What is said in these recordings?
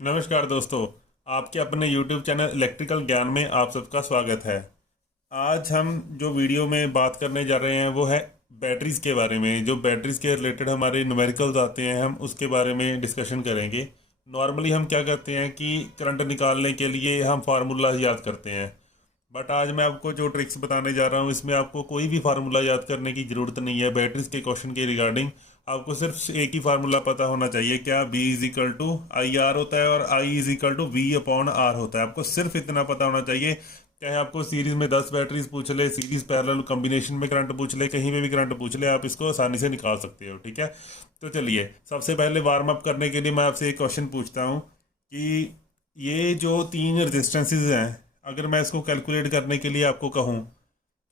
नमस्कार दोस्तों। आपके अपने YouTube चैनल इलेक्ट्रिकल ज्ञान में आप सबका स्वागत है। आज हम जो वीडियो में बात करने जा रहे हैं वो है बैटरीज के बारे में। जो बैटरीज के रिलेटेड हमारे न्यूमेरिकल्स आते हैं हम उसके बारे में डिस्कशन करेंगे। नॉर्मली हम क्या करते हैं कि करंट निकालने के लिए हम फार्मूला याद करते हैं, बट आज मैं आपको जो ट्रिक्स बताने जा रहा हूँ इसमें आपको कोई भी फार्मूला याद करने की ज़रूरत नहीं है। बैटरीज के क्वेश्चन के रिगार्डिंग आपको सिर्फ एक ही फार्मूला पता होना चाहिए। क्या B is equal to I R होता है और I is equal to V upon R होता है। आपको सिर्फ इतना पता होना चाहिए। चाहे आपको सीरीज में 10 बैटरीज पूछ ले, सीरीज पैरेलल कॉम्बिनेशन में करंट पूछ ले, कहीं पे भी करंट पूछ ले, आप इसको आसानी से निकाल सकते हो। ठीक है, तो चलिए सबसे पहले वार्म अप करने के लिए मैं आपसे एक क्वेश्चन पूछता हूँ कि ये जो तीन रेजिस्टेंसेज हैं, अगर मैं इसको कैलकुलेट करने के लिए आपको कहूँ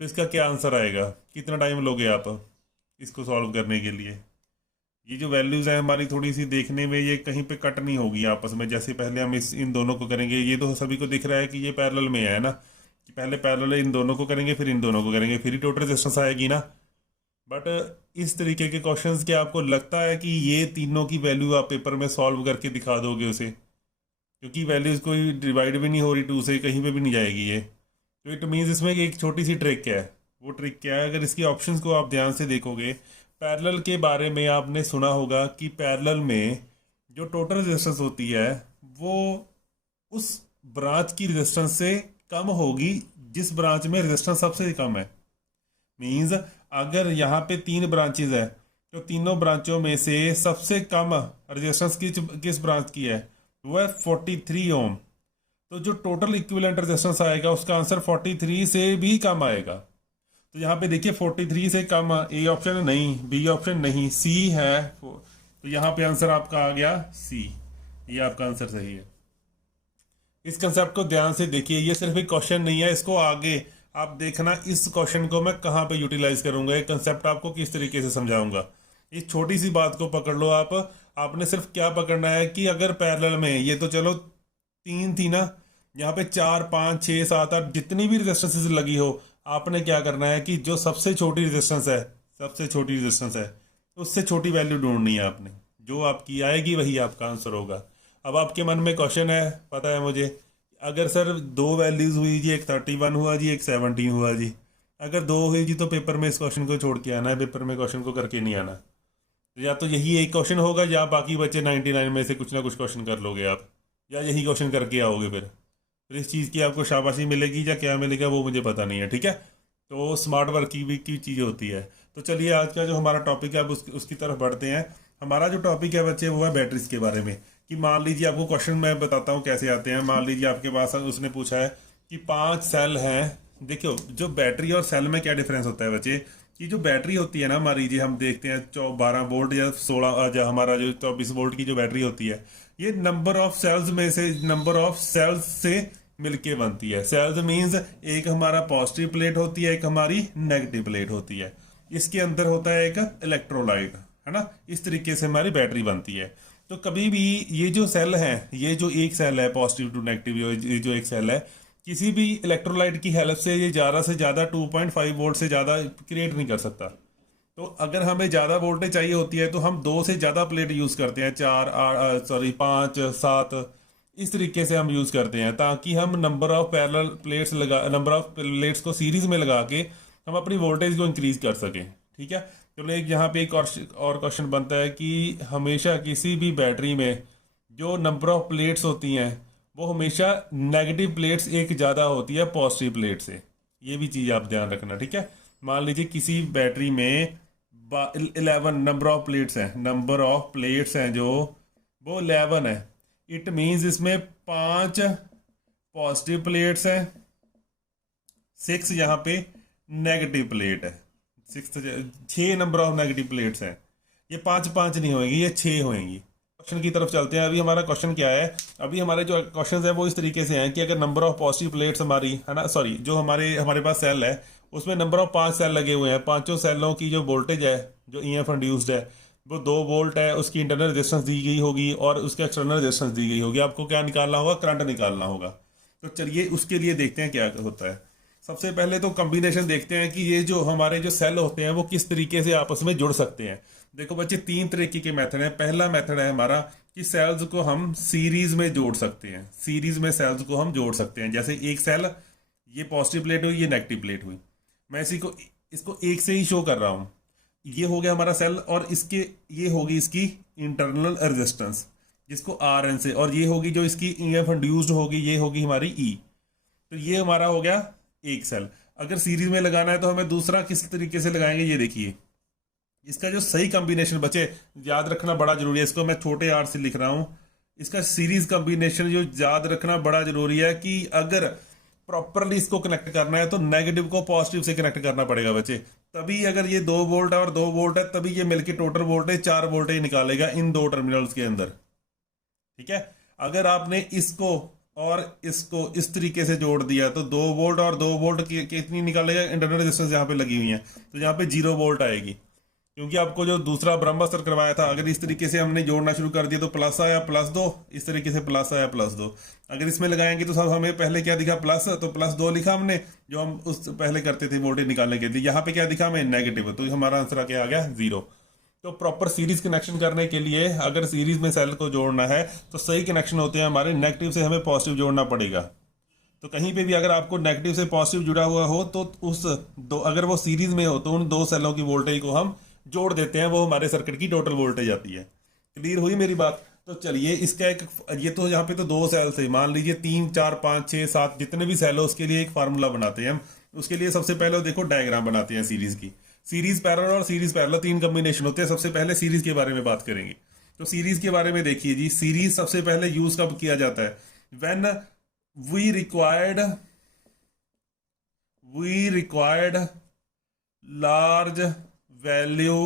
तो इसका क्या आंसर आएगा? कितना टाइम लोगे आप इसको सॉल्व करने के लिए? ये जो वैल्यूज़ हैं हमारी थोड़ी सी देखने में ये कहीं पे कट नहीं होगी आपस में। जैसे पहले हम इन दोनों को करेंगे, ये तो सभी को दिख रहा है कि ये पैरेलल में है ना, कि पहले पैरेलल इन दोनों को करेंगे फिर इन दोनों को करेंगे फिर ही टोटल रेजिस्टेंस आएगी ना। बट इस तरीके के क्वेश्चंस क्या आपको लगता है कि ये तीनों की वैल्यू आप पेपर में सॉल्व करके दिखा दोगे उसे? क्योंकि वैल्यूज़ कोई डिवाइड भी नहीं हो रही, टू से कहीं पे भी नहीं जाएगी ये। तो इट मीन्स इसमें एक छोटी सी ट्रिक है। वो ट्रिक क्या है? अगर इसकी ऑप्शंस को आप ध्यान से देखोगे, पैरेलल के बारे में आपने सुना होगा कि पैरेलल में जो टोटल रेजिस्टेंस होती है वो उस ब्रांच की रेजिस्टेंस से कम होगी जिस ब्रांच में रेजिस्टेंस सबसे कम है। मीन्स अगर यहाँ पे तीन ब्रांचेज है तो तीनों ब्रांचों में से सबसे कम रेजिस्टेंस किस ब्रांच की है? वो है 43 ओम। तो जो टोटल इक्विवेलेंट रेजिस्टेंस आएगा उसका आंसर 43 से भी कम आएगा। तो यहाँ पे देखिए 43 से कम, ए ऑप्शन नहीं, बी ऑप्शन नहीं, सी है। तो यहाँ पे आंसर आपका आ गया सी। ये आपका आंसर सही है। इस कंसेप्ट को ध्यान से देखिए, ये सिर्फ एक क्वेश्चन नहीं है, इसको आगे आप देखना इस क्वेश्चन को मैं कहाँ पे यूटिलाइज करूंगा, ये कंसेप्ट आपको किस तरीके से समझाऊंगा। इस छोटी सी बात को पकड़ लो आप। आपने सिर्फ क्या पकड़ना है कि अगर पैरेलल में ये तो चलो तीन थी ना, यहाँ पे 4 5 6 7 8 जितनी भी रेजिस्टेंसेस लगी हो, आपने क्या करना है कि जो सबसे छोटी रेजिस्टेंस है, सबसे छोटी रेजिस्टेंस है उससे छोटी वैल्यू ढूंढनी है आपने। जो आपकी आएगी वही आपका आंसर होगा। अब आपके मन में क्वेश्चन है, पता है मुझे, अगर सर दो वैल्यूज हुई जी, एक 31 हुआ जी, एक 17 हुआ जी, अगर दो हुई जी तो पेपर में इस क्वेश्चन को छोड़ के आना है, पेपर में क्वेश्चन को करके नहीं आना। या तो यही एक क्वेश्चन होगा या बाकी बचे 99 में से कुछ ना कुछ क्वेश्चन कर लोगे आप, या यही क्वेश्चन करके आओगे। फिर इस चीज़ की आपको शाबाशी मिलेगी या क्या मिलेगा वो मुझे पता नहीं है। ठीक है, तो स्मार्ट वर्क की चीज़ होती है। तो चलिए आज का जो हमारा टॉपिक है अब उसकी तरफ बढ़ते हैं। हमारा जो टॉपिक है बच्चे वो है बैटरीज के बारे में। कि मान लीजिए आपको क्वेश्चन मैं बताता हूँ कैसे आते हैं। मान लीजिए आपके पास उसने पूछा है कि 5 सेल हैं। देखो जो बैटरी और सेल में क्या डिफरेंस होता है बच्चे, कि जो बैटरी होती है ना हमारी, जी हम देखते हैं 12 वोल्ट या 16 या हमारा जो 24 वोल्ट की जो बैटरी होती है, ये नंबर ऑफ सेल्स में से, नंबर ऑफ सेल्स से मिलके बनती है। सेल्स मींस एक हमारा पॉजिटिव प्लेट होती है, एक हमारी नेगेटिव प्लेट होती है, इसके अंदर होता है एक इलेक्ट्रोलाइट, है ना। इस तरीके से हमारी बैटरी बनती है। तो कभी भी ये जो सेल है, ये जो एक सेल है पॉजिटिव टू नेगेटिव, ये जो एक सेल है, किसी भी इलेक्ट्रोलाइट की हेल्प से ये ज़्यादा से ज़्यादा 2.5 वोल्ट से ज़्यादा क्रिएट नहीं कर सकता। तो अगर हमें ज़्यादा वोल्टेज चाहिए होती है तो हम 2 से ज़्यादा प्लेट यूज़ करते हैं, 5 7 इस तरीके से हम यूज़ करते हैं, ताकि हम number of number of plates को सीरीज में लगा के हम अपनी वोल्टेज को इंक्रीज कर सकें। ठीक है, चलो एक यहाँ पे एक और क्वेश्चन बनता है कि हमेशा किसी भी बैटरी में जो नंबर ऑफ प्लेट्स होती हैं वो हमेशा नेगेटिव प्लेट्स एक ज़्यादा होती है पॉजिटिव प्लेट से। ये भी चीज़ आप ध्यान रखना। ठीक है, मान लीजिए किसी बैटरी में 11 नंबर ऑफ प्लेट्स हैं, नंबर ऑफ प्लेट्स हैं जो वो 11 है। इट मीन्स इसमें 5 पॉजिटिव प्लेट्स हैं, 6 यहाँ पे नेगेटिव प्लेट है, 6 नंबर ऑफ नेगेटिव प्लेट्स हैं। ये 5 5 नहीं होएंगी, ये 6 होएंगी। क्वेश्चन की तरफ चलते हैं। अभी हमारा क्वेश्चन क्या है? अभी हमारे जो क्वेश्चन है वो इस तरीके से हैं कि अगर नंबर ऑफ पॉजिटिव प्लेट्स हमारी, है ना, सॉरी, जो हमारे पास सेल है उसमें नंबर ऑफ 5 सेल लगे हुए हैं। पांचों सेलों की जो वोल्टेज है, जो EMF इंड्यूस्ड है, वो 2 वोल्ट है। उसकी इंटरनल रेजिस्टेंस दी गई होगी और उसके एक्सटर्नल रेजिस्टेंस दी गई होगी। आपको क्या निकालना होगा? करंट निकालना होगा। तो चलिए उसके लिए देखते हैं क्या होता है। सबसे पहले तो कॉम्बिनेशन देखते हैं कि ये जो हमारे जो सेल होते हैं वो किस तरीके से आपस में जुड़ सकते हैं। देखो बच्चे, 3 तरीके के मेथड है। पहला मेथड है हमारा कि सेल्स को हम सीरीज में जोड़ सकते हैं, सीरीज में सेल्स को हम जोड़ सकते हैं। जैसे एक सेल, ये पॉजिटिव प्लेट हुई, ये नेगेटिव प्लेट हुई, मैं इसी को इसको एक से ही शो कर रहा हूं। ये हो गया हमारा सेल, और इसके ये होगी इसकी इंटरनल रेजिस्टेंस जिसको आर एन से, और ये होगी जो इसकी ईएमएफ इंड्यूस्ड होगी, ये होगी हमारी ई। तो ये हमारा हो गया एक सेल। अगर सीरीज में लगाना है तो हमें दूसरा किस तरीके से लगाएंगे, ये देखिए। इसका जो सही कॉम्बिनेशन बचे, याद रखना बड़ा जरूरी है, इसको मैं छोटे आर से लिख रहा हूं। इसका सीरीज कॉम्बिनेशन जो याद रखना बड़ा जरूरी है कि अगर प्रॉपरली इसको कनेक्ट करना है तो नेगेटिव को पॉजिटिव से कनेक्ट करना पड़ेगा बच्चे। तभी अगर ये 2 वोल्ट है और 2 वोल्ट है, तभी ये मिलके टोटल वोल्टेज 4 वोल्टेज निकालेगा इन 2 टर्मिनल्स के अंदर। ठीक है, अगर आपने इसको और इसको इस तरीके से जोड़ दिया तो 2 वोल्ट और 2 वोल्ट कितनी निकालेगा, इंटरनल रेजिस्टेंस यहाँ पे लगी हुई है, तो यहाँ पे 0 वोल्ट आएगी। क्योंकि आपको जो दूसरा ब्रह्मास्त्र करवाया था, अगर इस तरीके से हमने जोड़ना शुरू कर दिया तो प्लस आया +2, इस तरीके से प्लस आया +2। अगर इसमें लगाएंगे तो सब हमें पहले क्या दिखा, प्लस, तो +2 लिखा हमने, जो हम उस पहले करते थे वोल्टेज निकालने के लिए। यहाँ पे क्या दिखा हमें, नेगेटिव, तो हमारा आंसर क्या आ गया, 0। तो प्रॉपर सीरीज कनेक्शन करने के लिए अगर सीरीज में सेल को जोड़ना है तो सही कनेक्शन होते हैं हमारे, नेगेटिव से हमें पॉजिटिव जोड़ना पड़ेगा। तो कहीं पे भी अगर आपको नेगेटिव से पॉजिटिव जुड़ा हुआ हो तो उस दो, अगर वो सीरीज में हो तो उन 2 सेलों की वोल्टेज को हम जोड़ देते हैं, वो हमारे सर्किट की टोटल वोल्टेज आती है। क्लियर हुई मेरी बात? तो चलिए इसका एक, ये तो यहाँ पे तो 2 सेल थे, मान लीजिए 3 4 5 6 7 जितने भी सेल हो उसके लिए एक फार्मूला बनाते हैं हम। उसके लिए सबसे पहले देखो डायग्राम बनाते हैं सीरीज की। सीरीज पैरेलल और सीरीज पैरेलल 3 कॉम्बिनेशन होते हैं। सबसे पहले सीरीज के बारे में बात करेंगे। तो सीरीज के बारे में देखिए जी, सीरीज सबसे पहले यूज कब किया जाता है, when we required large value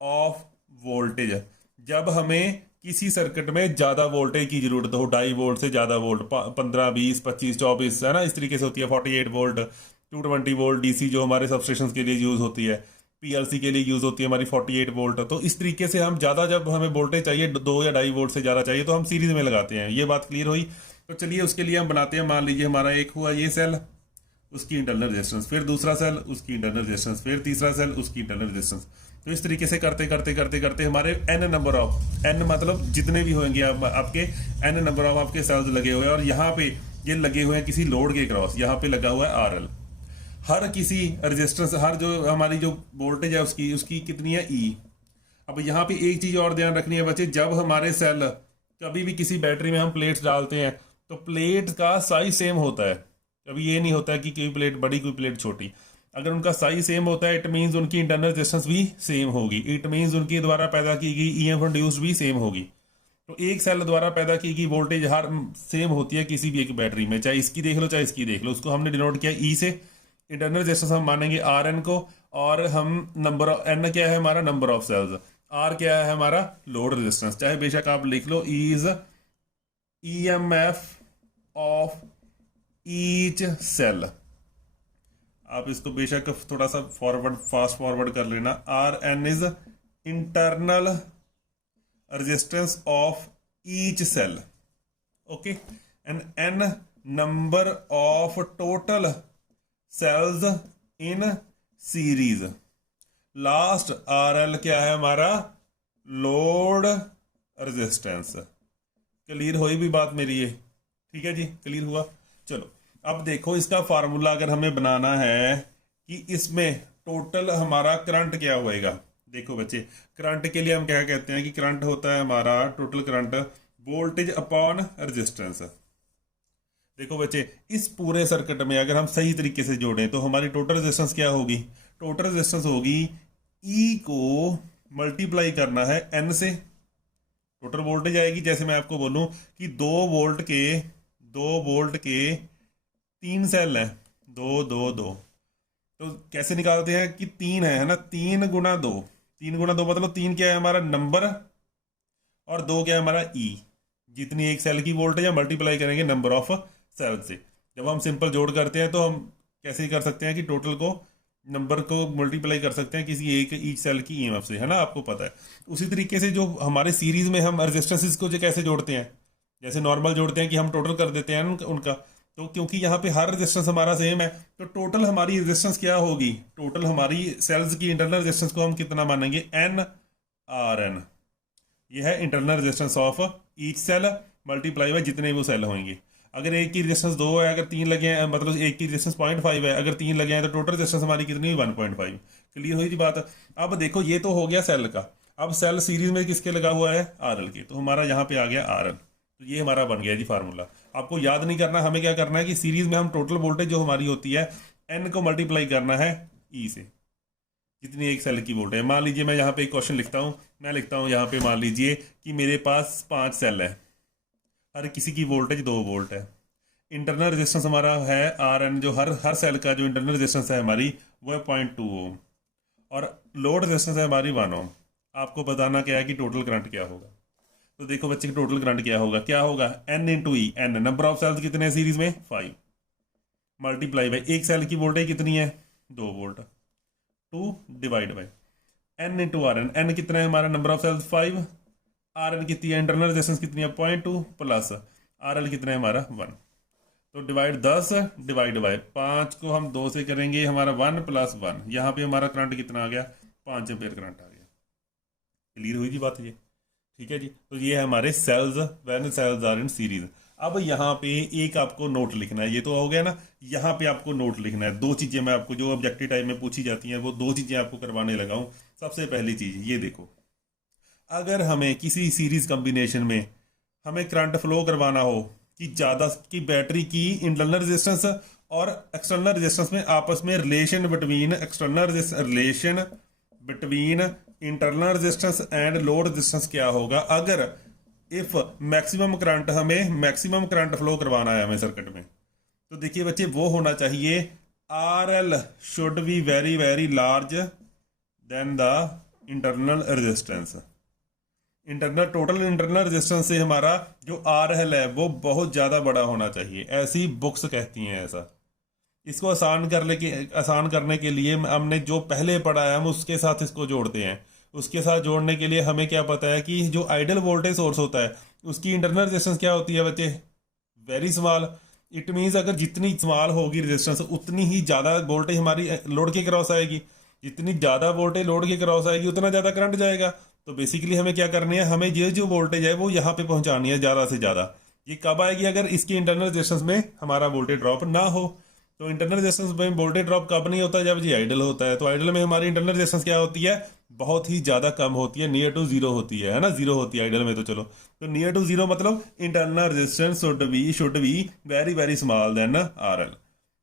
of voltage. जब हमें किसी सर्किट में ज्यादा वोल्टेज की जरूरत हो, 2.5 वोल्ट से ज्यादा वोल्ट, 15 20 25 24 है ना, इस तरीके से होती है। 48 वोल्ट, 220 वोल्ट डीसी जो हमारे सबस्टेशन के लिए यूज होती है, पीएलसी के लिए यूज होती है हमारी 48 वोल्ट। तो इस तरीके से हम ज्यादा, जब हमें वोल्टेज चाहिए 2 या 2.5 वोल्ट से ज्यादा चाहिए तो हम सीरीज में लगाते हैं। ये बात क्लियर हुई? तो चलिए उसके लिए हम बनाते हैं। मान लीजिए हमारा एक हुआ ये सेल, उसकी इंटरनल रेजिस्टेंस, फिर दूसरा सेल उसकी इंटरनल रेजिस्टेंस, फिर तीसरा सेल उसकी इंटरनल रेजिस्टेंस। तो इस तरीके से करते करते करते करते हमारे n नंबर ऑफ, n मतलब जितने भी होंगे आपके n नंबर ऑफ आपके सेल्स लगे हुए हैं, और यहाँ पे ये लगे हुए हैं किसी लोड के क्रॉस। यहाँ पे लगा हुआ है RL, हर किसी रेजिस्टेंस, हर जो हमारी जो वोल्टेज है उसकी कितनी है, E। अब यहाँ पे एक चीज और ध्यान रखनी है बच्चे, जब हमारे सेल कभी भी किसी बैटरी में हम प्लेट्स डालते हैं तो प्लेट का साइज सेम होता है। कभी ये नहीं होता है कि कोई प्लेट बड़ी कोई प्लेट छोटी। अगर उनका साइज सेम होता है, इट मीन्स उनकी इंटरनल रेजिस्टेंस भी सेम होगी, इट मीन्स उनके द्वारा पैदा की गई ईएमएफ इंड्यूस्ड भी सेम होगी। तो एक सेल द्वारा पैदा की गई वोल्टेज हर सेम होती है किसी भी एक बैटरी में, चाहे इसकी देख लो चाहे इसकी देख लो। उसको हमने डिनोट किया ई से। इंटरनल रेजिस्टेंस हम मानेंगे आर एन को, और हम नंबर ऑफ, एन क्या है हमारा नंबर ऑफ सेल्स, आर क्या है हमारा लोड रेजिस्टेंस। चाहे बेशक आप लिख लो is EMF of each cell. आप इसको बेशक थोड़ा सा फास्ट फॉरवर्ड कर लेना। R N is internal resistance of each cell, okay, and N number of total cells in series. Last R L क्या है हमारा, लोड रेजिस्टेंस। क्लियर हुई भी बात मेरी ये? ठीक है जी, क्लियर हुआ। चलो अब देखो इसका फार्मूला अगर हमें बनाना है कि इसमें टोटल हमारा करंट क्या होएगा। देखो बच्चे, करंट के लिए हम क्या कहते हैं कि करंट होता है हमारा total current voltage upon resistance. देखो बच्चे, इस पूरे सर्किट में अगर हम सही तरीके से जोड़ें तो हमारी टोटल रेजिस्टेंस क्या होगी, टोटल रेजिस्टेंस होगी ई को मल्टीप्लाई करना है एन से, टोटल वोल्टेज आएगी। जैसे मैं आपको बोलूं कि 2 वोल्ट के 3 सेल है, 2 2 2, तो कैसे निकालते हैं कि 3 है ना, 3 गुना 2, 3 गुना 2 मतलब 3 क्या है हमारा नंबर, और 2 क्या है हमारा ई। जितनी एक सेल की वोल्टेज है मल्टीप्लाई करेंगे नंबर ऑफ सेल से। जब हम सिंपल जोड़ करते हैं तो हम कैसे कर सकते हैं कि टोटल को, नंबर को मल्टीप्लाई कर सकते हैं किसी एक ईच सेल की ईएमएफ से, है ना, आपको पता है। उसी तरीके से जो हमारे सीरीज में हम रेजिस्टेंसेस को जो कैसे जोड़ते हैं, जैसे नॉर्मल जोड़ते हैं कि हम टोटल कर देते हैं उनका, तो क्योंकि यहाँ पे हर रेजिस्टेंस हमारा सेम है तो टोटल हमारी रेजिस्टेंस क्या होगी, टोटल हमारी सेल्स की इंटरनल रेजिस्टेंस को हम कितना मानेंगे, एन आर एन। ये है internal resistance of each cell multiply by जितने वो सेल होंगे। अगर एक की रेजिस्टेंस 2 है, अगर 3 लगे हैं, मतलब एक की रेजिस्टेंस 0.5 है, अगर 3 लगे हैं तो टोटल रेजिस्टेंस हमारी कितनी है 1.5। क्लियर हुई थी बात। अब देखो ये तो हो गया सेल का। अब सेल सीरीज में किसके लगा हुआ है, आरएल के, तो हमारा यहाँ पे आ गया आरएल। तो ये हमारा बन गया जी फार्मूला। आपको याद नहीं करना, हमें क्या करना है कि सीरीज में हम टोटल वोल्टेज जो हमारी होती है एन को मल्टीप्लाई करना है ई से, जितनी एक सेल की वोल्टेज है। मान लीजिए मैं यहाँ पे एक क्वेश्चन लिखता हूँ, मैं लिखता हूँ यहाँ पे, मान लीजिए कि मेरे पास 5 सेल है, हर किसी की वोल्टेज 2 वोल्ट है। इंटरनल रेजिस्टेंस हमारा है आर एन, जो हर हर सेल का जो इंटरनल रेजिस्टेंस है हमारी वो है 0.2 ओम, और लोड रेजिस्टेंस है हमारी 1 ओम। आपको बताना क्या है कि टोटल करंट क्या होगा। तो देखो बच्चे की टोटल करंट क्या होगा, क्या होगा N into E, N number of cells कितने हैं सीरीज में 5, मल्टीप्लाई बाई एक सेल की वोल्टेज कितनी है 2 volt, 2 divide by N into R N, N कितना है हमारा number of cells 5, R N कितनी है इंटरनल रेजिस्टेंस कितनी है 0.2 प्लस आर एल कितना है हमारा 1। तो डिवाइड 10 डिवाइड बाय 5 को हम 2 से करेंगे, हमारा 1 प्लस 1, यहाँ पे हमारा करंट कितना आ गया 5 एम्पीयर करंट आ गया। क्लियर हुई जी बात ये, ठीक है जी। तो ये है हमारे cells when cells are in series. अब यहाँ पे एक आपको नोट लिखना है, ये तो हो गया ना, यहाँ पे आपको नोट लिखना है। 2 चीजें मैं आपको जो ऑब्जेक्टिव टाइप में पूछी जाती हैं वो 2 चीजें आपको करवाने लगा हूँ। सबसे पहली चीज ये देखो, अगर हमें किसी सीरीज कॉम्बिनेशन में हमें करंट फ्लो करवाना हो कि ज़्यादा की बैटरी की इंटरनल रेजिस्टेंस और एक्सटर्नल रेजिस्टेंस में आपस में relation between internal resistance and load resistance क्या होगा, अगर इफ मैक्सिमम करंट हमें मैक्सिमम करंट फ्लो करवाना है हमें सर्किट में। तो देखिए बच्चे वो होना चाहिए R L should be very very large then the internal resistance. Total internal resistance से हमारा जो आर एल है वो बहुत ज़्यादा बड़ा होना चाहिए, ऐसी बुक्स कहती हैं ऐसा। इसको आसान करने के लिए हमने जो पहले पढ़ा है हम उसके साथ इसको जोड़ते हैं। उसके साथ जोड़ने के लिए हमें क्या पता है कि जो आइडियल वोल्टेज सोर्स होता है उसकी इंटरनल रेजिस्टेंस क्या होती है बच्चे, वेरी स्मॉल। इट मीन्स अगर जितनी स्मॉल होगी रेजिस्टेंस उतनी ही ज़्यादा वोल्टेज हमारी लोड के क्रॉस आएगी, जितनी ज़्यादा वोल्टेज लोड के क्रॉस आएगी उतना ज़्यादा करंट जाएगा। तो बेसिकली हमें क्या करनी है, हमें ये जो वोल्टेज है वो यहाँ पे पहुंचानी है ज़्यादा से ज़्यादा। ये कब आएगी, अगर इसकी इंटरनल रेजिस्टेंस में हमारा वोल्टेज ड्रॉप ना हो। तो इंटरनल रेजिस्टेंस में वोल्टेज ड्रॉप कब नहीं होता, जब ये आइडल होता है। तो आइडल में हमारी इंटरनल रेजिस्टेंस क्या होती है, बहुत ही ज़्यादा कम होती है, नियर टू जीरो होती है ना, जीरो होती है आइडल में। तो चलो, तो नियर टू जीरो मतलब internal resistance should be very very small then R L.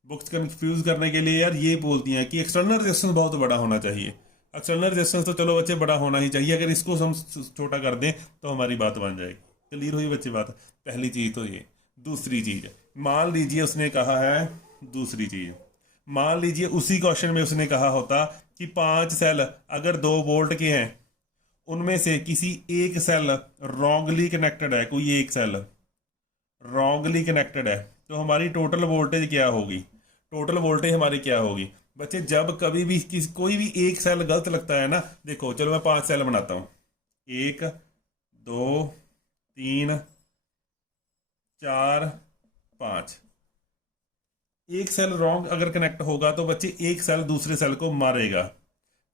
Books confuse करने के लिए यार ये बोलती हैं कि एक्सटर्नल रेजिस्टेंस बहुत बड़ा होना चाहिए। एक्सटर्नल रेजिस्टेंस तो चलो बच्चे बड़ा होना ही चाहिए, अगर इसको हम छोटा कर दें तो हमारी बात बन जाएगी। क्लियर हुई बच्चे बात। पहली चीज़ तो ये। दूसरी चीज़, मान लीजिए उसने कहा है, दूसरी चीज़ मान लीजिए उसी क्वेश्चन में उसने कहा होता कि 5 सेल अगर 2 वोल्ट के हैं, उनमें से किसी एक सेल रॉन्गली कनेक्टेड है, कोई एक सेल रॉन्गली कनेक्टेड है, तो हमारी टोटल वोल्टेज क्या होगी, टोटल वोल्टेज हमारी क्या होगी बच्चे। जब कभी भी कोई भी एक सेल गलत लगता है ना, देखो चलो मैं 5 सेल बनाता हूँ, 1 2 3 4 5। एक सेल रॉन्ग अगर कनेक्ट होगा तो बच्चे एक सेल दूसरे सेल को मारेगा।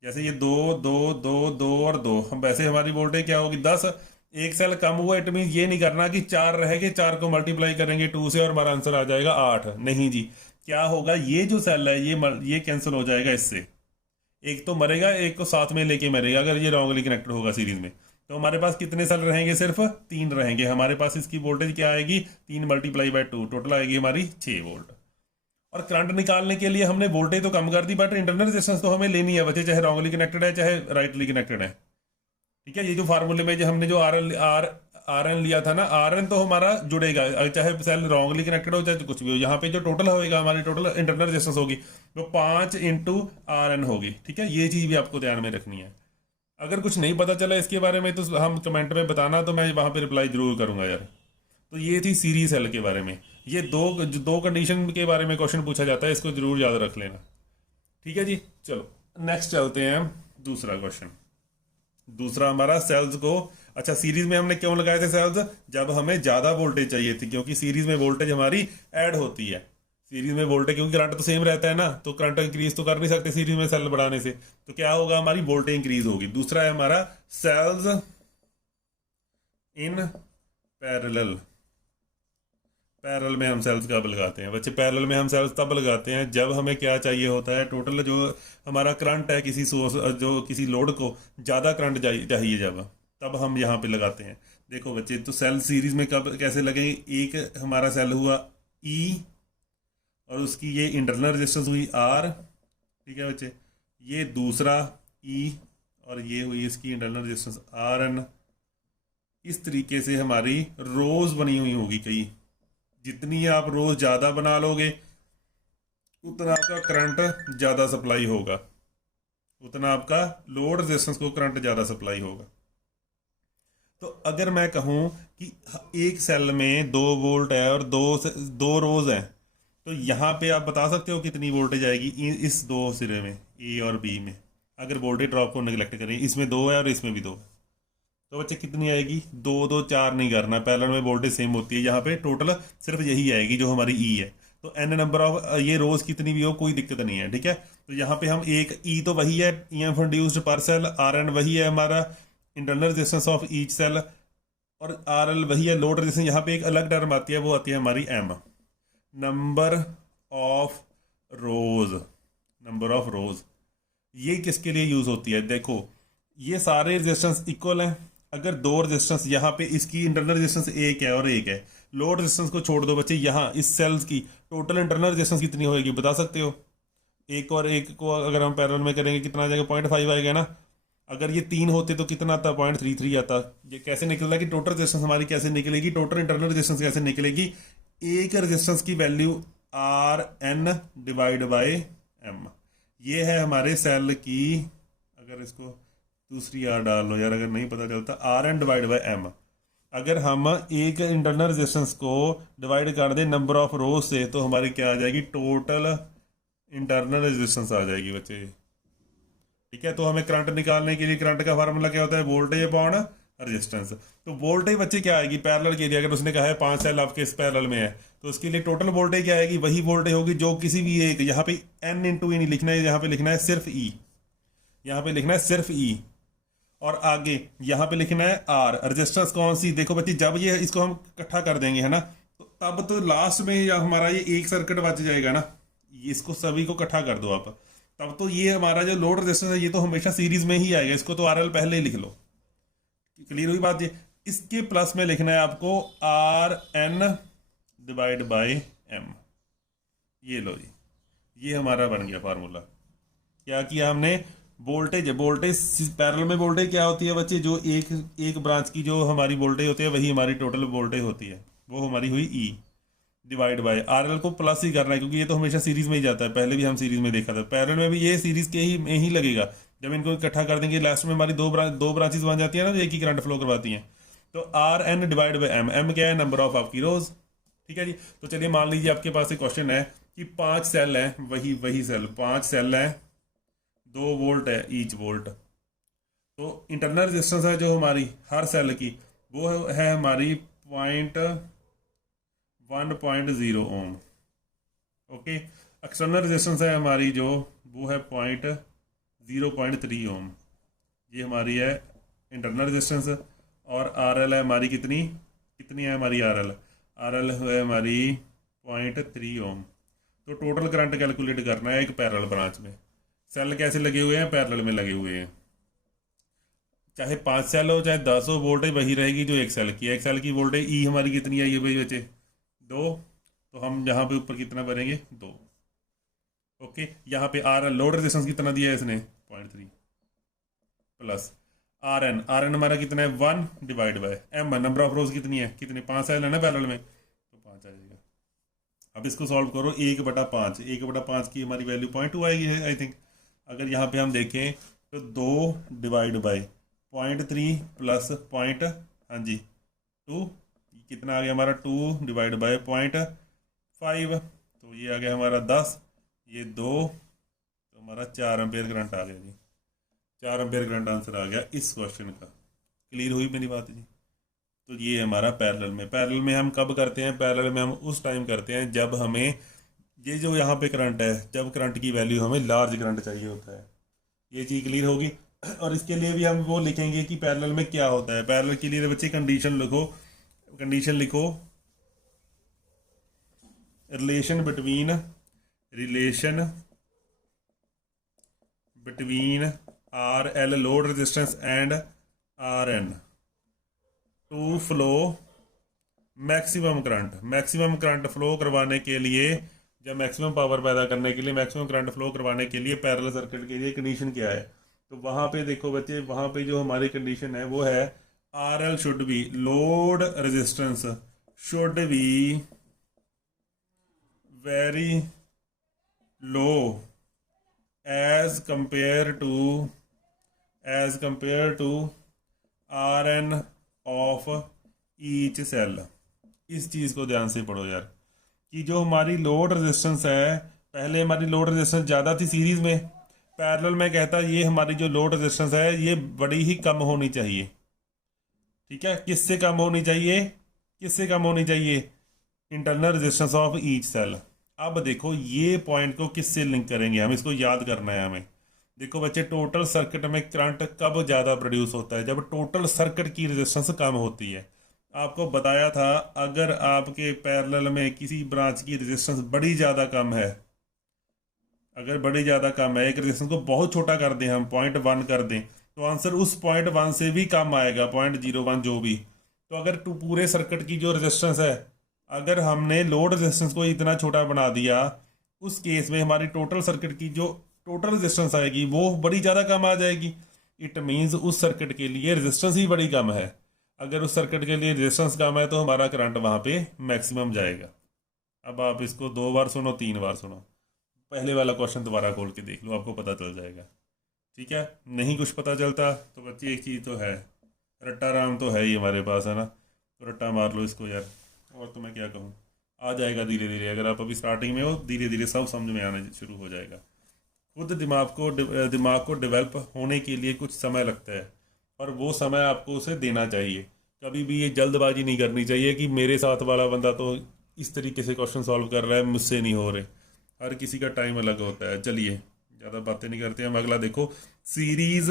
जैसे ये 2 2 2 2 और 2, हम वैसे हमारी वोल्टेज क्या होगी 10। एक सेल कम हुआ, इट मीन ये नहीं करना कि 4 रहेंगे, 4 को मल्टीप्लाई करेंगे 2 से और हमारा आंसर आ जाएगा 8। नहीं जी, क्या होगा, ये जो सेल है ये कैंसिल हो जाएगा इससे, एक तो मरेगा, एक को साथ में लेके मरेगा अगर ये रॉन्गली कनेक्टेड होगा सीरीज में। तो हमारे पास कितने सेल रहेंगे, सिर्फ 3 रहेंगे। हमारे पास इसकी वोल्टेज क्या आएगी, 3 मल्टीप्लाई बाय 2, टोटल आएगी हमारी 6 वोल्ट। और करंट निकालने के लिए हमने वोल्टेज तो कम कर दी, बट इंटरनल रेजिस्टेंस तो हमें लेनी है बच्चे, चाहे रॉन्गली कनेक्टेड है चाहे राइटली कनेक्टेड है। ठीक है, ये जो फार्मूले में जो हमने जो आर एन लिया था ना, आर एन तो हमारा जुड़ेगा, चाहे सेल रॉन्गली कनेक्टेड हो चाहे कुछ भी हो। यहाँ पे जो टोटल होएगा हमारी टोटल इंटरनल रेजिस्टेंस होगी वो 5 इंटू आर एन होगी। ठीक है, ये चीज़ भी आपको ध्यान में रखनी है। अगर कुछ नहीं पता चला इसके बारे में तो हम कमेंट में बताना, तो मैं वहाँ पे रिप्लाई जरूर करूँगा यार। तो ये थी सीरीज सेल के बारे में। ये दो कंडीशन के बारे में क्वेश्चन पूछा जाता है, इसको जरूर याद रख लेना। ठीक है जी, चलो नेक्स्ट चलते हैं दूसरा क्वेश्चन। दूसरा हमारा सेल्स को, अच्छा सीरीज में हमने क्यों लगाए थे सेल्स, जब हमें ज़्यादा वोल्टेज चाहिए थी, क्योंकि सीरीज में वोल्टेज हमारी ऐड होती है। सीरीज में वोल्टेज, क्योंकि करंट तो सेम रहता है ना, तो करंट इंक्रीज तो कर नहीं सकते सीरीज में सेल बढ़ाने से, तो क्या होगा हमारी वोल्टेज इंक्रीज होगी। दूसरा है हमारा सेल्स इन पैरेलल। पैरेलल में हम सेल्स कब लगाते हैं बच्चे? पैरेलल में हम सेल्स तब लगाते हैं जब हमें क्या चाहिए होता है, टोटल जो हमारा करंट है किसी सोर्स, जो किसी लोड को ज़्यादा करंट चाहिए जब, तब हम यहाँ पे लगाते हैं। देखो बच्चे, तो सेल सीरीज में कब कैसे लगेंगे? एक हमारा सेल हुआ ई और उसकी ये इंटरनल रेजिस्टेंस हुई आर, ठीक है बच्चे। ये दूसरा ई और ये हुई इसकी इंटरनल रेजिस्टेंस आर एन। इस तरीके से हमारी रोज बनी हुई होगी कई। जितनी आप रोज ज़्यादा बना लोगे उतना आपका करंट ज़्यादा सप्लाई होगा, उतना आपका लोड रेजिस्टेंस को करंट ज़्यादा सप्लाई होगा। तो अगर मैं कहूँ कि एक सेल में 2 वोल्ट है और दो रोज हैं, तो यहाँ पे आप बता सकते हो कितनी वोल्टेज आएगी इस दो सिरे में, ए और बी में। अगर वोल्टेज ड्रॉप को नेगलेक्ट करें, इसमें 2 है और इसमें भी 2 है, तो बच्चे कितनी आएगी? 2 2 4 नहीं करना, पैरेलल में वोल्टेज सेम होती है। यहाँ पे टोटल सिर्फ यही आएगी जो हमारी ई है। तो एन नंबर ऑफ ये रोज कितनी भी हो कोई दिक्कत नहीं है, ठीक है। तो यहाँ पे हम एक ई तो वही है, E M induced per cell, R N वही है हमारा internal resistance of each cell, और आर एल वही है लोड रेजिस्टेंस। यहाँ पे एक अलग टर्म आती है, वो आती है हमारी M, number of rows. Number of rows ये किसके लिए यूज होती है? देखो ये सारे रेजिस्टेंस इक्वल हैं। अगर 2 रेजिस्टेंस, यहाँ पे इसकी इंटरनल रेजिस्टेंस एक है और एक है, लोड रेजिस्टेंस को छोड़ दो बच्चे, यहाँ इस सेल्स की टोटल इंटरनल रेजिस्टेंस कितनी होगी बता सकते हो? एक और एक को अगर हम पैरेलल में करेंगे कितना आ जाएगा? 0.5 आएगा ना। अगर ये 3 होते तो कितना आता? 0.33 आता। ये कैसे निकलता कि टोटल रेजिस्टेंस हमारी कैसे निकलेगी, टोटल इंटरनल रेजिस्टेंस कैसे निकलेगी? एक रेजिस्टेंस की value R N divide by M. ये है हमारे सेल की, अगर इसको दूसरी आर डाल लो यार, अगर नहीं पता चलता, R N divide by M. अगर हम एक इंटरनल रेजिस्टेंस को डिवाइड कर दें नंबर ऑफ रोज से, तो हमारी क्या आ जाएगी? टोटल इंटरनल रेजिस्टेंस आ जाएगी बच्चे, ठीक है। तो हमें करंट निकालने के लिए करंट का फार्मूला क्या होता है? Voltage upon resistance. तो वोल्टेज बच्चे क्या आएगी पैरेलल के लिए? अगर उसने कहा है 5 सेल आपके इस पैरेलल में है, तो उसके लिए टोटल वोल्टेज क्या आएगी? वही वोल्टेज होगी जो किसी भी एक, यहाँ पे एन इंटू ई नहीं लिखना है, यहाँ पे लिखना है सिर्फ ई, यहाँ पे लिखना है सिर्फ ई, और आगे यहाँ पे लिखना है आर। रेजिस्टेंस कौन सी? देखो बच्चे, जब ये इसको हम इकट्ठा कर देंगे है ना, तो तब तो लास्ट में हमारा ये एक सर्किट बच जाएगा ना। इसको सभी को इकट्ठा कर दो आप, तब तो ये हमारा जो लोड रेजिस्टेंस है ये तो हमेशा सीरीज में ही आएगा। इसको तो आर एल पहले ही लिख लो, क्लियर हुई बात? ये इसके प्लस में लिखना है आपको R N divide by M. ये लो जी, ये हमारा बन गया फार्मूला। क्या किया हमने? वोल्टेज पैरेलल में वोल्टेज क्या होती है बच्चे? जो एक ब्रांच की जो हमारी वोल्टेज होती है वही हमारी टोटल वोल्टेज होती है, वो हमारी हुई ई, डिवाइड बाय आर एल को प्लस ही करना है क्योंकि ये तो हमेशा सीरीज में ही जाता है। पहले भी हम सीरीज में देखा था, पैरेलल में भी ये सीरीज के ही में ही लगेगा। जब इनको इकट्ठा कर देंगे लास्ट में हमारी दो ब्रांचेस बन जाती है ना, जो एक ही करंट फ्लो करवाती हैं। तो R N divide by M, M क्या है? नंबर ऑफ आपकी रोज, ठीक है जी। तो चलिए मान लीजिए आपके पास एक क्वेश्चन है कि 5 सेल है, वही सेल 5 सेल है, 2 वोल्ट है ईच वोल्ट। तो इंटरनल रेजिस्टेंस है जो हमारी हर सेल की, वो है हमारी 1.0 ओम, ओके। एक्सटर्नल रेजिस्टेंस है हमारी जो, वो है 0.3 ओम, ये हमारी है इंटरनल रेजिस्टेंस। और आर एल है हमारी कितनी है हमारी आर एल है हमारी 0.3 ओम। तो टोटल करंट कैलकुलेट करना है एक पैरेलल ब्रांच में। सेल कैसे लगे हुए हैं? पैरेलल में लगे हुए हैं। चाहे 5 सेल हो चाहे 10 हो, वोल्टेज वही रहेगी जो एक सेल की है। एक सेल की वोल्टेज ई हमारी कितनी आई है भाई बच्चे? 2। तो हम यहाँ पे ऊपर कितना भरेंगे? 2, ओके। यहाँ पे आर लोड रेजिस्टेंस कितना दिया है इसने? 0.3 प्लस आर एन हमारा कितना है? 1 divide by M, number of rows कितनी है? कितने? 5 सेल है ना पैरेलल में, तो 5 आ जाएगा। अब इसको सॉल्व करो, 1/5, 1/5 की हमारी वैल्यू 0.2 आएगी आई थिंक। अगर यहाँ पे हम देखें तो 2 डिवाइड बाय 0.3 प्लस हाँ जी 2, कितना आ गया हमारा? 2 डिवाइड बाय 0.5, तो ये आ गया हमारा 10, ये 2, तो हमारा 4 एम्पेयर करंट आ गया जी। 4 एम्पेयर करंट आंसर आ गया इस क्वेश्चन का। क्लियर हुई मेरी बात जी? तो ये हमारा पैरेलल में हम कब करते हैं? पैरेलल में हम उस टाइम करते हैं जब हमें ये जो यहाँ पे करंट है, जब करंट की वैल्यू हमें लार्ज करंट चाहिए होता है। ये चीज़ क्लियर होगी। और इसके लिए भी हम वो लिखेंगे कि पैरेलल में क्या होता है। पैरेलल के लिए तो बच्चे कंडीशन लिखो, कंडीशन लिखो, relation between R L load resistance and R N to flow maximum current flow करवाने के लिए, जब मैक्सिमम पावर पैदा करने के लिए, मैक्सिमम करंट फ्लो करवाने के लिए पैरेलल सर्किट के लिए कंडीशन क्या है। तो वहां पे देखो बच्चे, वहां पे जो हमारी कंडीशन है वो है R L should be, load resistance should be very low as compare to R N of each cell. इस चीज़ को ध्यान से पढ़ो यार, कि जो हमारी लोड रेजिस्टेंस है, पहले हमारी लोड रेजिस्टेंस ज़्यादा थी सीरीज में, पैरेलल में कहता ये हमारी जो लोड रेजिस्टेंस है ये बड़ी ही कम होनी चाहिए। ठीक है, किससे कम होनी चाहिए, किससे कम होनी चाहिए, internal resistance of each cell. अब देखो ये पॉइंट को किससे लिंक करेंगे हम, इसको याद करना है हमें। देखो बच्चे, टोटल सर्किट में करंट कब ज़्यादा प्रोड्यूस होता है, जब टोटल सर्किट की रेजिस्टेंस कम होती है। आपको बताया था अगर आपके पैरेलल में किसी ब्रांच की रेजिस्टेंस बड़ी ज़्यादा कम है, अगर बड़ी ज़्यादा कम है, एक रेजिस्टेंस को बहुत छोटा कर दें हम, 0.1 कर दें, तो आंसर उस 0.1 से भी कम आएगा, 0.01 जो भी। तो अगर पूरे सर्किट की जो रेजिस्टेंस है, अगर हमने लोड रेजिस्टेंस को इतना छोटा बना दिया, उस केस में हमारी टोटल सर्किट की जो टोटल रेजिस्टेंस आएगी वो बड़ी ज़्यादा कम आ जाएगी। इट मीन्स उस सर्किट के लिए रेजिस्टेंस ही बड़ी कम है। अगर उस सर्किट के लिए रेजिस्टेंस कम है तो हमारा करंट वहाँ पे मैक्सिमम जाएगा। अब आप इसको 2 बार सुनो, 3 बार सुनो, पहले वाला क्वेश्चन दोबारा खोल के देख लो, आपको पता चल जाएगा। ठीक है, नहीं कुछ पता चलता तो बच्ची एक चीज़ तो है, रट्टा राम तो है ही हमारे पास, है ना, तो रट्टा मार लो इसको यार। और तो मैं क्या कहूँ, आ जाएगा धीरे धीरे। अगर आप अभी स्टार्टिंग में हो, धीरे धीरे सब समझ में आने शुरू हो जाएगा। खुद दिमाग को डेवलप होने के लिए कुछ समय लगता है, और वो समय आपको उसे देना चाहिए। कभी भी ये जल्दबाजी नहीं करनी चाहिए कि मेरे साथ वाला बंदा तो इस तरीके से क्वेश्चन सॉल्व कर रहा है, मुझसे नहीं हो रहे। हर किसी का टाइम अलग होता है। चलिए ज़्यादा बातें नहीं करते हम, अगला देखो, सीरीज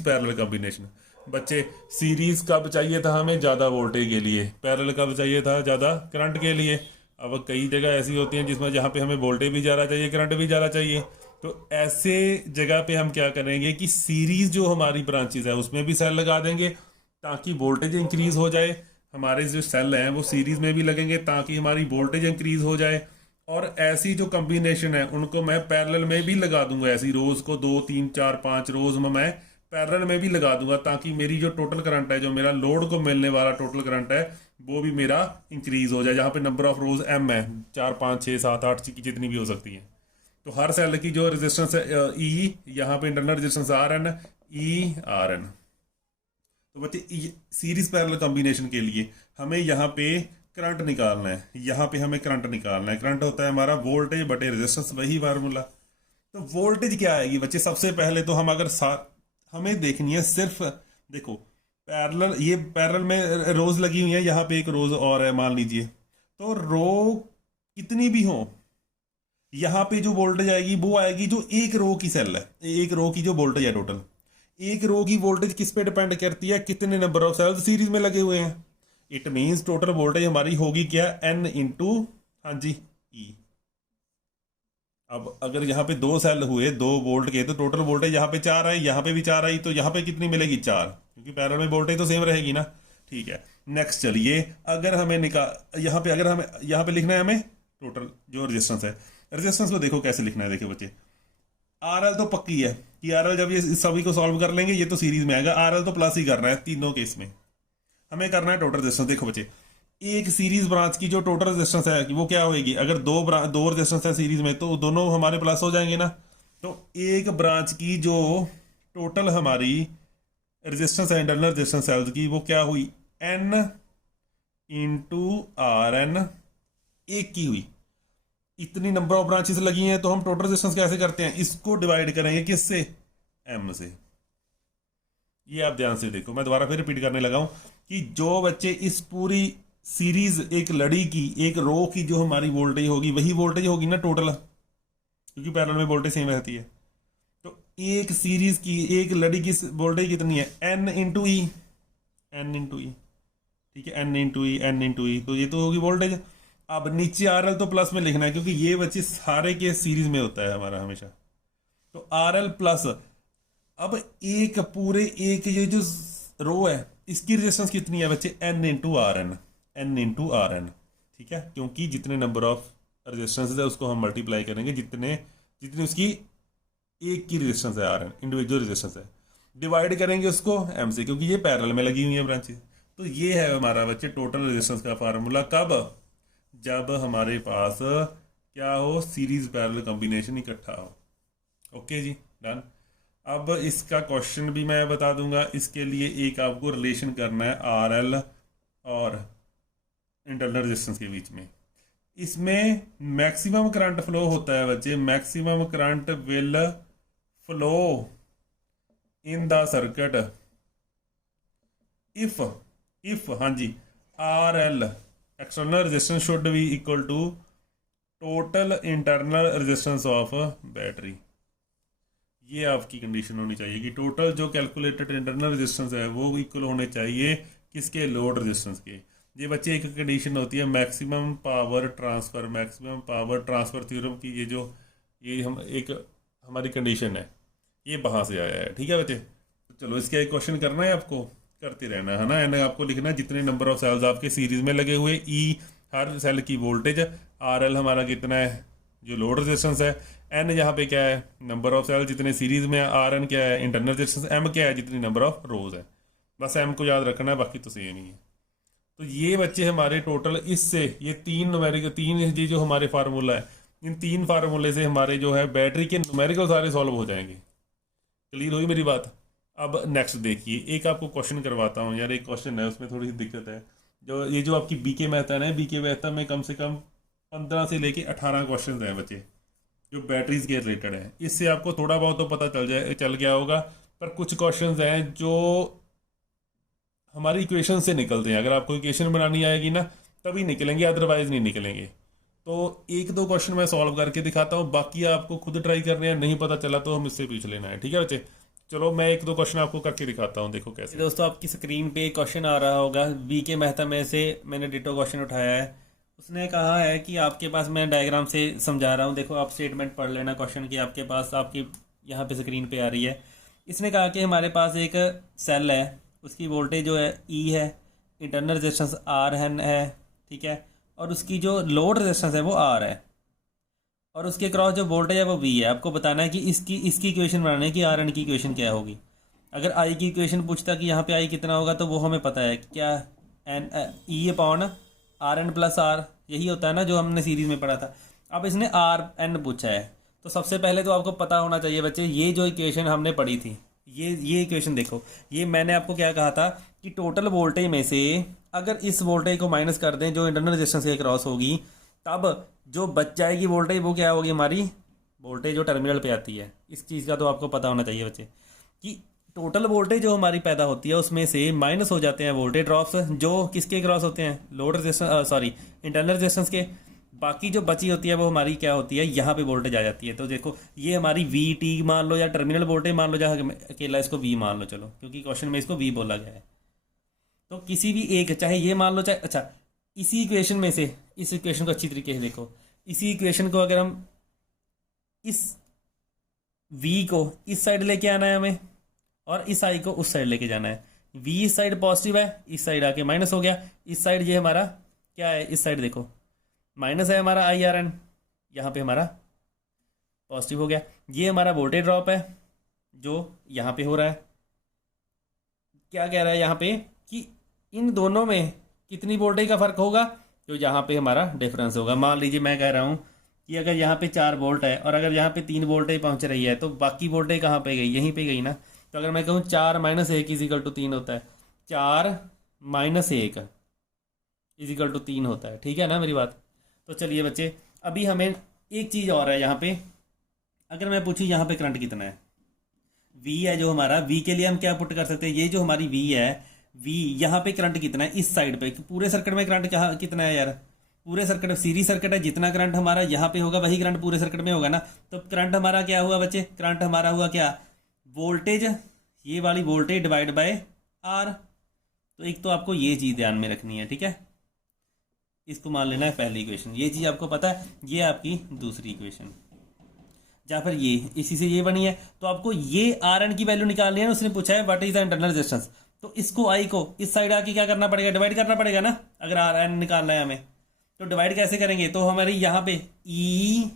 पैरेलल कॉम्बिनेशन। बच्चे, सीरीज कब चाहिए था हमें, ज़्यादा वोल्टेज के लिए, पैरेलल कब चाहिए था, ज़्यादा करंट के लिए। अब कई जगह ऐसी होती हैं जिसमें जहाँ पे हमें वोल्टेज भी ज़्यादा चाहिए, करंट भी ज़्यादा चाहिए, तो ऐसे जगह पे हम क्या करेंगे कि सीरीज जो हमारी ब्रांचेज है उसमें भी सेल लगा देंगे ताकि वोल्टेज इंक्रीज हो जाए। हमारे जो सेल हैं वो सीरीज में भी लगेंगे ताकि हमारी वोल्टेज इंक्रीज हो जाए। और ऐसी जो कॉम्बिनेशन है उनको मैं पैरेलल में भी लगा दूंगा, ऐसी रोज को 2 3 4 5 रोज में मैं पैरेलल में भी लगा दूंगा, ताकि मेरी जो टोटल करंट है, जो मेरा लोड को मिलने वाला टोटल करंट है, वो भी मेरा इंक्रीज हो जाए। जहाँ पे नंबर ऑफ रोज m है, 4 5 6 7 8 की जितनी भी हो सकती है। तो हर सेल की जो रेजिस्टेंस है E, यहाँ पे इंटरनल रेजिस्टेंस RN, ERN। तो बच्चे, सीरीज पैरेलल कॉम्बिनेशन के लिए हमें यहाँ पे करंट निकालना है, यहाँ पे हमें करंट निकालना है। करंट होता है हमारा वोल्टेज बटे रेजिस्टेंस, वही फार्मूला। तो वोल्टेज क्या आएगी बच्चे, सबसे पहले तो हम अगर हमें देखनी है सिर्फ, देखो पैरेलल, ये पैरेलल में रोज लगी हुई है, यहाँ पे एक रोज और है मान लीजिए, तो रो कितनी भी हो, यहाँ पे जो वोल्टेज आएगी वो आएगी जो एक रो की सेल है, एक रो की जो वोल्टेज है टोटल। एक रो की वोल्टेज किस पे डिपेंड करती है, कितने नंबर ऑफ सेल्स सीरीज में लगे हुए हैं। इट मींस टोटल वोल्टेज हमारी होगी क्या, N इंटू, हाँ जी, E। अब अगर यहाँ पे 2 सेल हुए 2 वोल्ट के, तो टोटल वोल्टेज यहाँ पे 4 आई, यहाँ पे भी 4 आई, तो यहाँ पे कितनी मिलेगी, 4, क्योंकि पैरेलल में वोल्टेज तो सेम रहेगी ना। ठीक है, नेक्स्ट चलिए, अगर हमें यहाँ पे अगर हमें यहाँ पे लिखना है हमें टोटल जो रेजिस्टेंस है, रेजिस्टेंस को देखो कैसे लिखना है। देखिए बच्चे, RL तो पक्की है कि RL जब ये सभी को सॉल्व कर लेंगे ये तो सीरीज में आएगा, RL तो प्लस ही करना है तीनों केस में। हमें करना है टोटल रेजिस्टेंस। देखो बच्चे, एक सीरीज ब्रांच की जो टोटल रेजिस्टेंस है कि वो क्या होगी, अगर दो रेजिस्टेंस है सीरीज में तो दोनों हमारे प्लस हो जाएंगे ना। तो एक ब्रांच की जो टोटल हमारी रेजिस्टेंस है, इंटरनल रेजिस्टेंस सेल्स की, वो क्या हुई, N इंटू RN, एक की हुई। इतनी नंबर ऑफ ब्रांचेस लगी हैं, तो हम टोटल रेजिस्टेंस कैसे करते हैं, इसको डिवाइड करेंगे किससे, M से। ये आप ध्यान से देखो, मैं दोबारा फिर रिपीट करने लगा हूं कि जो बच्चे इस पूरी सीरीज, एक लड़ी की, एक रो की जो हमारी वोल्टेज होगी वही वोल्टेज होगी ना टोटल, क्योंकि पैरेलल में वोल्टेज सेम रहती है। एक सीरीज की एक लड़ी की वोल्टेज कितनी है, N into E, N into ई, ठीक है, N into E, N into ई, तो ये तो होगी वोल्टेज। अब नीचे आर एल तो प्लस में लिखना है क्योंकि ये बच्चे सारे के सीरीज में होता है हमारा हमेशा, तो आर एल प्लस। अब एक पूरे एक ये जो रो है इसकी रेजिस्टेंस कितनी है बच्चे, N into R N, N into R N, ठीक है, क्योंकि जितने नंबर ऑफ रेजिस्टेंस है उसको हम मल्टीप्लाई करेंगे जितने जितनी उसकी एक की रेजिस्टेंस है, आर एन इंडिविजुअल रेजिस्टेंस है, डिवाइड करेंगे उसको एम से, क्योंकि ये पैरेलल में लगी हुई है ब्रांचेस। तो ये है हमारा बच्चे टोटल रेजिस्टेंस का फार्मूला, कब, जब हमारे पास क्या हो, सीरीज पैरेलल कॉम्बिनेशन इकट्ठा हो। ओके जी, डन। अब इसका क्वेश्चन भी मैं बता दूंगा, इसके लिए एक आपको रिलेशन करना है आर एल और इंटरनल रेजिस्टेंस के बीच में। इसमें मैक्सिमम करंट फ्लो होता है बच्चे, maximum current will flow in the circuit if हाँ जी, R L external resistance should be equal to total internal resistance of battery. ये आपकी कंडीशन होनी चाहिए कि टोटल जो कैलकुलेटेड इंटरनल रेजिस्टेंस है वो इक्वल होने चाहिए किसके, लोड रेजिस्टेंस के। ये बच्चे एक कंडीशन होती है maximum power transfer, maximum power transfer theorem की, ये हम एक हमारी कंडीशन है, ये वहाँ से आया है, ठीक है बच्चे। तो चलो इसका एक क्वेश्चन करना है आपको, करते रहना है ना, एंड आपको लिखना है जितने नंबर ऑफ सेल्स आपके सीरीज में लगे हुए, ई हर सेल की वोल्टेज, आर एल हमारा कितना है जो लोड रेजिस्टेंस है, एन यहाँ पे क्या है नंबर ऑफ सेल जितने सीरीज में, आर एन क्या है इंटरनल रेजिस्टेंस, एम क्या है जितनी नंबर ऑफ रोज है, बस एम को याद रखना है, बाकी तो सेम ही है। तो ये बच्चे हमारे टोटल इससे ये तीन न्यूमेरिकल, तीन ये जो हमारे फार्मूला है, इन तीन फार्मूले से हमारे जो है बैटरी के न्यूमेरिकल सारे सॉल्व हो जाएंगे। क्लियर हुई मेरी बात। अब नेक्स्ट देखिए, एक आपको क्वेश्चन करवाता हूँ यार, एक क्वेश्चन है उसमें थोड़ी सी दिक्कत है, जो ये जो आपकी बी के मेहता है, बी के मेहता में कम से कम 15 से लेके 18 क्वेश्चन हैं बच्चे जो बैटरीज के रिलेटेड है। इससे आपको थोड़ा बहुत तो पता चल गया होगा, पर कुछ क्वेश्चंस हैं जो हमारी इक्वेशन से निकलते हैं, अगर आपको इक्वेशन बनानी आएगी ना तभी निकलेंगे, अदरवाइज नहीं निकलेंगे। तो एक दो क्वेश्चन मैं सॉल्व करके दिखाता हूँ, बाकी आपको खुद ट्राई करने हैं, नहीं पता चला तो हम इससे पूछ लेना है, ठीक है बच्चे। चलो मैं एक दो क्वेश्चन आपको करके दिखाता हूँ, देखो कैसे। दोस्तों आपकी स्क्रीन पे क्वेश्चन आ रहा होगा, v.k.mehta में से मैंने डिटो क्वेश्चन उठाया है। उसने कहा है कि आपके पास, मैं डायग्राम से समझा रहा हूँ, देखो आप स्टेटमेंट पढ़ लेना क्वेश्चन की, आपके पास आपकी यहाँ पे स्क्रीन पे आ रही है। इसने कहा कि हमारे पास एक सेल है, उसकी वोल्टेज जो है ई है, इंटरनल रेजिस्टेंस आर है, ठीक है, और उसकी जो लोड रेजिस्टेंस है वो आर है, और उसके क्रॉस जो वोल्टेज है वो वी है। आपको बताना है कि इसकी इक्वेशन बनानी है कि आर एन की इक्वेशन क्या होगी। अगर आई की इक्वेशन पूछता कि यहाँ पे आई कितना होगा, तो वो हमें पता है क्या, N E upon R N plus R, यही होता है ना जो हमने सीरीज में पढ़ा था। अब इसने आर एन पूछा है, तो सबसे पहले तो आपको पता होना चाहिए बच्चे, ये जो इक्वेशन हमने पढ़ी थी, ये इक्वेशन देखो, ये मैंने आपको क्या कहा था कि टोटल वोल्टेज में से अगर इस वोल्टेज को माइनस कर दें जो इंटरनल रेजिस्टेंस के क्रॉस होगी, तब जो बच जाएगी वोल्टेज वो क्या होगी, हमारी वोल्टेज जो टर्मिनल पे आती है। इस चीज़ का तो आपको पता होना चाहिए बच्चे कि टोटल वोल्टेज जो हमारी पैदा होती है उसमें से माइनस हो जाते हैं वोल्टेज ड्रॉप्स जो किसके क्रॉस होते हैं, load resistance, sorry internal resistance के। बाकी जो बची होती है वो हमारी क्या होती है, यहाँ पे वोल्टेज आ जाती है। तो देखो ये हमारी वी टी मान लो, या टर्मिनल वोल्टेज मान लो, जहाँ अकेला इसको वी मान लो, चलो क्योंकि क्वेश्चन में इसको वी बोला गया है। तो किसी भी एक, चाहे ये मान लो चाहे, अच्छा इसी इक्वेशन में से, इस इक्वेशन को अच्छी तरीके से देखो, इसी इक्वेशन को अगर हम इस v को इस साइड लेके आना है हमें, और इस i को उस साइड लेके जाना है। v इस साइड पॉजिटिव है, इस साइड आके माइनस हो गया, इस साइड ये हमारा क्या है, इस साइड देखो माइनस है हमारा आई आर एन, यहाँ पे हमारा पॉजिटिव हो गया। ये हमारा वोल्टेज ड्रॉप है जो यहाँ पे हो रहा है। क्या कह रहा है यहाँ पे कि इन दोनों में कितनी वोल्टेज का फर्क होगा, जो यहाँ पे हमारा डिफरेंस होगा। मान लीजिए मैं कह रहा हूँ कि अगर यहाँ पे 4 वोल्ट है और अगर यहाँ पे 3 वोल्टेज पहुँच रही है, तो बाकी वोल्टेज कहाँ पे गई, यहीं पे गई ना। तो अगर मैं कहूँ 4 - 1 इजिकल टू 3 होता है, 4 - 1 इजिकल टू 3 होता है, ठीक है ना मेरी बात। तो चलिए बच्चे, अभी हमें एक चीज़ और है यहाँ पे, अगर मैं पूछूँ यहाँ पे करंट कितना है, V है जो हमारा, V के लिए हम क्या पुट कर सकते हैं, ये जो हमारी V है, V यहाँ पे करंट कितना है इस साइड पे, पूरे सर्किट में करंट कितना है यार, पूरे सर्किट सीरीज सर्किट है, जितना करंट हमारा यहाँ पे होगा वही करंट पूरे सर्किट में होगा ना। तो करंट हमारा क्या हुआ बच्चे, करंट हमारा हुआ क्या, वोल्टेज, ये वाली वोल्टेज डिवाइड बाय आर। तो एक तो आपको ये चीज़ ध्यान में रखनी है, ठीक है, इसको मान लेना है पहली इक्वेशन, ये चीज़ आपको पता है, ये आपकी दूसरी इक्वेशन, जहाँ पर ये इसी से ये बनी है। तो आपको ये आर एन की वैल्यू निकालनी है ना, उसने पूछा है what is the internal resistance. तो इसको आई को इस साइड आके क्या करना पड़ेगा, डिवाइड करना पड़ेगा ना, अगर आर एन निकालना है हमें। तो डिवाइड कैसे करेंगे, तो हमारी यहाँ पे E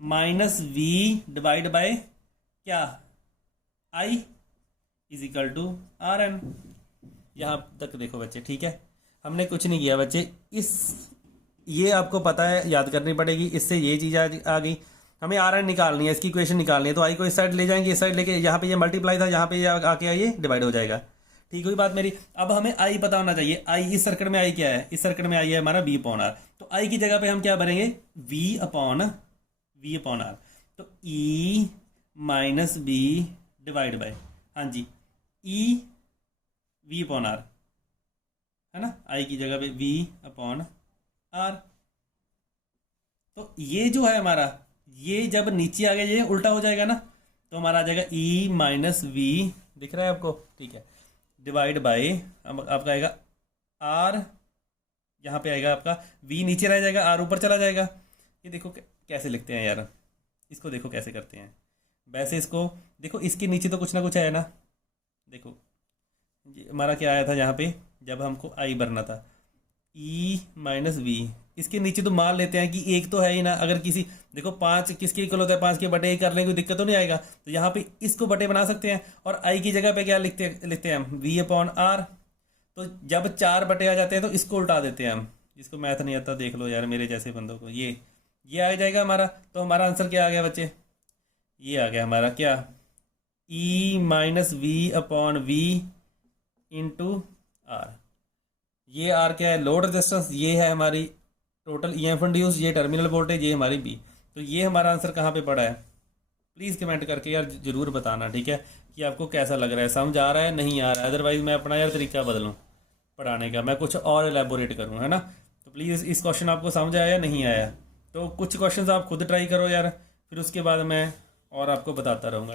minus V divide by क्या, I is equal to R N. यहाँ तक देखो बच्चे, ठीक है, हमने कुछ नहीं किया बच्चे, इस ये आपको पता है, याद करनी पड़ेगी, इससे ये चीज़ आ गई, हमें आर एन निकालनी है, इसकी इक्वेशन निकालनी है। तो आई को इस साइड ले जाएंगे, इस साइड लेके यहाँ पे ये मल्टीप्लाई था, यहाँ पे आके ये डिवाइड हो जाएगा। ठीक हुई बात मेरी। अब हमें आई पता होना चाहिए, आई इस सर्किट में आई क्या है, इस सर्किट में आई है हमारा वी अपॉन आर। तो आई की जगह पे हम क्या भरेंगे, वी अपॉन आर। तो E minus B divide by, हाँ जी, ई वी अपॉन आर है ना, आई की जगह पे वी अपॉन आर। तो ये जो है हमारा, ये जब नीचे आ गया ये उल्टा हो जाएगा ना, तो हमारा आ जाएगा ई माइनस वी, दिख रहा है आपको, ठीक है, डिवाइड बाय, आपका आएगा आर, यहाँ पे आएगा आपका वी नीचे रह जाएगा, आर ऊपर चला जाएगा। ये देखो कैसे लिखते हैं यार, इसको देखो कैसे करते हैं, वैसे इसको देखो, इसके नीचे तो कुछ ना कुछ है ना, देखो हमारा क्या आया था यहाँ पे जब हमको आई भरना था, ई माइनस वी, इसके नीचे तो मान लेते हैं कि एक तो है ही ना, अगर किसी देखो 5 किसके इक्वल होता है, 5 के बटे कर लेंगे, कोई दिक्कत तो नहीं आएगा। तो यहाँ पे इसको बटे बना सकते हैं, और आई की जगह पे क्या लिखते हैं हम, वी अपॉन आर। तो जब 4 बटे आ जाते हैं तो इसको उल्टा देते हैं हम, जिसको मैथ नहीं आता देख लो यार मेरे जैसे बंदों को, ये आ जाएगा हमारा। तो हमारा आंसर क्या आ गया बच्चे, ये आ गया हमारा क्या, E minus V upon V into R. ये आर क्या है, लोड रेजिस्टेंस, ये है हमारी टोटल ईएमएफ इंड्यूस, ये टर्मिनल वोल्टेज, ये हमारी बी। तो ये हमारा आंसर कहाँ पे पड़ा है, प्लीज़ कमेंट करके यार जरूर बताना, ठीक है, कि आपको कैसा लग रहा है, समझ आ रहा है नहीं आ रहा है। अदरवाइज मैं अपना यार तरीका बदलूँ पढ़ाने का, मैं कुछ और एलेबोरेट करूँ, है ना। तो प्लीज़ इस क्वेश्चन आपको समझ आया या नहीं आया, तो कुछ क्वेश्चन आप खुद ट्राई करो यार, फिर उसके बाद मैं और आपको बताता रहूँगा।